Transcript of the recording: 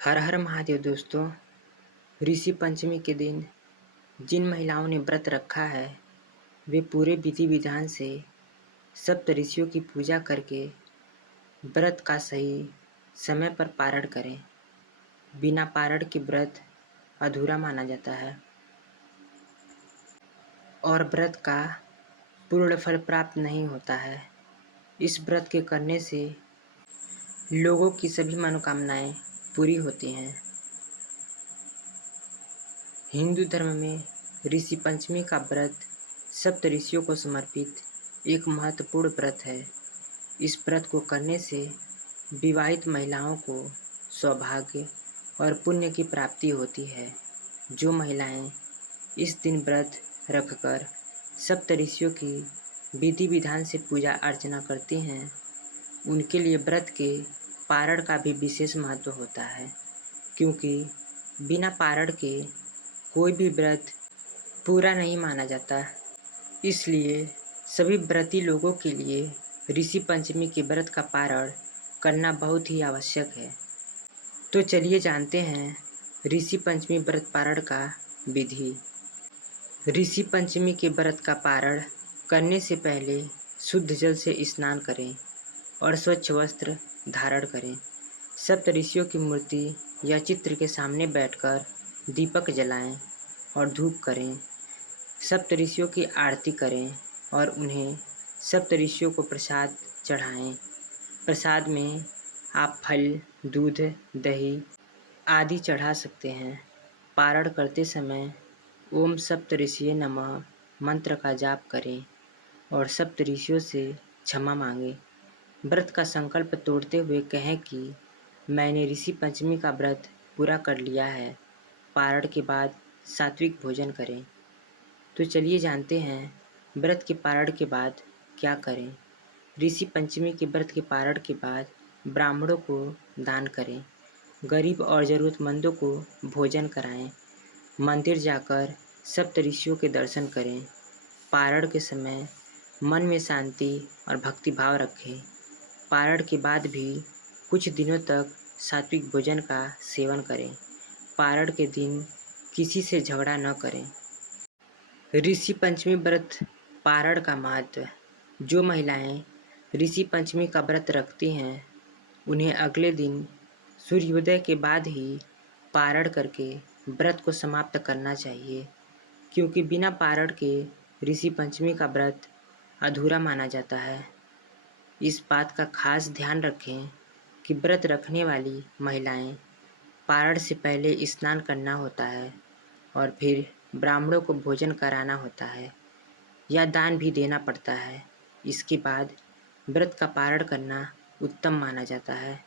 हर हर महादेव दोस्तों। ऋषि पंचमी के दिन जिन महिलाओं ने व्रत रखा है वे पूरे विधि विधान से सप्त ऋषियों की पूजा करके व्रत का सही समय पर पारण करें। बिना पारण के व्रत अधूरा माना जाता है और व्रत का पूर्ण फल प्राप्त नहीं होता है। इस व्रत के करने से लोगों की सभी मनोकामनाएं पूरी होती हैं। हिंदू धर्म में ऋषि पंचमी का व्रत सप्त ऋषियों को समर्पित एक महत्वपूर्ण व्रत है। इस व्रत को करने से विवाहित महिलाओं को सौभाग्य और पुण्य की प्राप्ति होती है। जो महिलाएं इस दिन व्रत रखकर सप्त ऋषियों की विधि विधान से पूजा अर्चना करती हैं, उनके लिए व्रत के पारण का भी विशेष महत्व होता है, क्योंकि बिना पारण के कोई भी व्रत पूरा नहीं माना जाता। इसलिए सभी व्रती लोगों के लिए ऋषि पंचमी के व्रत का पारण करना बहुत ही आवश्यक है। तो चलिए जानते हैं ऋषि पंचमी व्रत पारण का विधि। ऋषि पंचमी के व्रत का पारण करने से पहले शुद्ध जल से स्नान करें और स्वच्छ वस्त्र धारण करें। सप्त ऋषियों की मूर्ति या चित्र के सामने बैठकर दीपक जलाएं और धूप करें। सप्त ऋषियों की आरती करें और उन्हें सप्त ऋषियों को प्रसाद चढ़ाएं। प्रसाद में आप फल, दूध, दही आदि चढ़ा सकते हैं। पारण करते समय ओम सप्त ऋषिये नमः मंत्र का जाप करें और सप्त ऋषियों से क्षमा मांगें। व्रत का संकल्प तोड़ते हुए कहें कि मैंने ऋषि पंचमी का व्रत पूरा कर लिया है। पारण के बाद सात्विक भोजन करें। तो चलिए जानते हैं व्रत के पारण के बाद क्या करें। ऋषि पंचमी के व्रत के पारण के बाद ब्राह्मणों को दान करें। गरीब और ज़रूरतमंदों को भोजन कराएं। मंदिर जाकर सप्त ऋषियों के दर्शन करें। पारण के समय मन में शांति और भक्तिभाव रखें। पारण के बाद भी कुछ दिनों तक सात्विक भोजन का सेवन करें। पारण के दिन किसी से झगड़ा न करें। ऋषि पंचमी व्रत पारण का महत्व। जो महिलाएं ऋषि पंचमी का व्रत रखती हैं उन्हें अगले दिन सूर्योदय के बाद ही पारण करके व्रत को समाप्त करना चाहिए, क्योंकि बिना पारण के ऋषि पंचमी का व्रत अधूरा माना जाता है। इस बात का खास ध्यान रखें कि व्रत रखने वाली महिलाएं पारण से पहले स्नान करना होता है और फिर ब्राह्मणों को भोजन कराना होता है या दान भी देना पड़ता है। इसके बाद व्रत का पारण करना उत्तम माना जाता है।